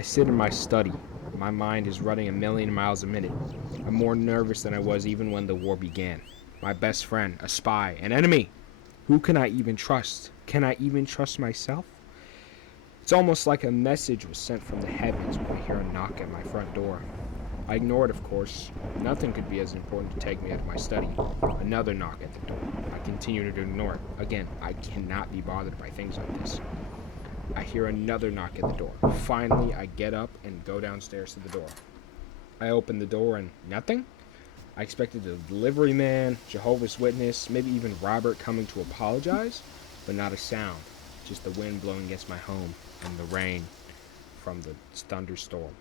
I sit in my study. My mind is running a million miles a minute. I'm more nervous than I was even when the war began. My best friend, a spy, an enemy. Who can I even trust? Can I even trust myself? It's almost like a message was sent from the heavens when I hear a knock at my front door. I ignore it, of course. Nothing could be as important to take me out of my study. Another knock at the door. I continue to ignore it. Again, I cannot be bothered by things like this. I hear another knock at the door. Finally, I get up and go downstairs to the door. I open the door and nothing? I expected a delivery man, Jehovah's Witness, maybe even Robert coming to apologize, but not a sound. Just the wind blowing against my home and the rain from the thunderstorm.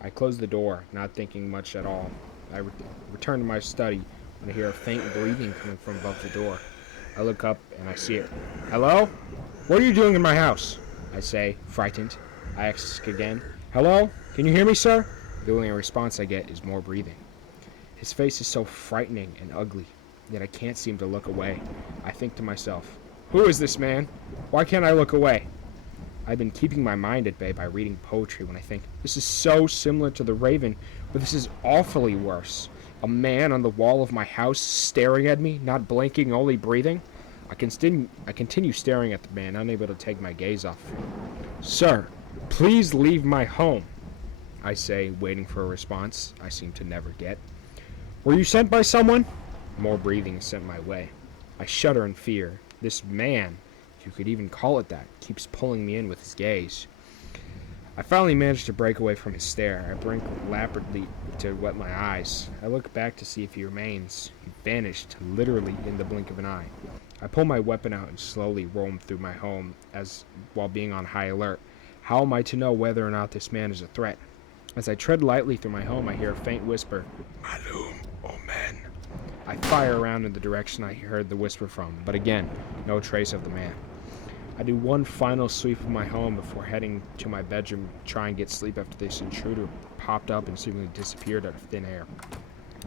I close the door, not thinking much at all. I return to my study when I hear a faint breathing coming from above the door. I look up and I see it. Hello? What are you doing in my house? I say, frightened. I ask again. Hello? Can you hear me, sir? The only response I get is more breathing. His face is so frightening and ugly that I can't seem to look away. I think to myself, who is this man? Why can't I look away? I've been keeping my mind at bay by reading poetry when I think, this is so similar to The Raven, but this is awfully worse. A man on the wall of my house staring at me, not blinking, only breathing. I continue staring at the man, unable to take my gaze off him. Sir, please leave my home, I say, waiting for a response I seem to never get. Were you sent by someone? More breathing is sent my way. I shudder in fear. This man, if you could even call it that, keeps pulling me in with his gaze. I finally manage to break away from his stare. I blink rapidly to wet my eyes. I look back to see if he remains. He vanished, literally in the blink of an eye. I pull my weapon out and slowly roam through my home while being on high alert. How am I to know whether or not this man is a threat? As I tread lightly through my home, I hear a faint whisper, Malum, O men. I fire around in the direction I heard the whisper from, but again, no trace of the man. I do one final sweep of my home before heading to my bedroom to try and get sleep after this intruder popped up and seemingly disappeared out of thin air.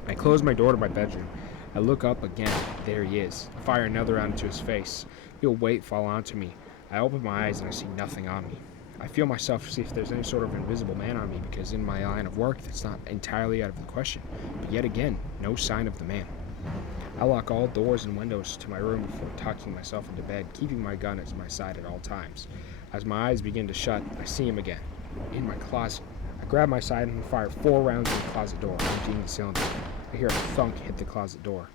I close my door to my bedroom. I look up again. There he is. I fire another round into his face. Feel weight fall onto me. I open my eyes and I see nothing on me. I feel myself to see if there's any sort of invisible man on me because in my line of work that's not entirely out of the question. But yet again, no sign of the man. I lock all doors and windows to my room before tucking myself into bed, keeping my gun at my side at all times. As my eyes begin to shut, I see him again, in my closet. I grab my side and fire 4 rounds in the closet door, emptying the cylinder. I hear a thunk hit the closet door.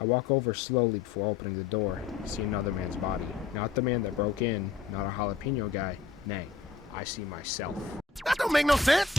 I walk over slowly before opening the door, see another man's body. Not the man that broke in, not a jalapeno guy, nay, I see myself. That don't make no sense!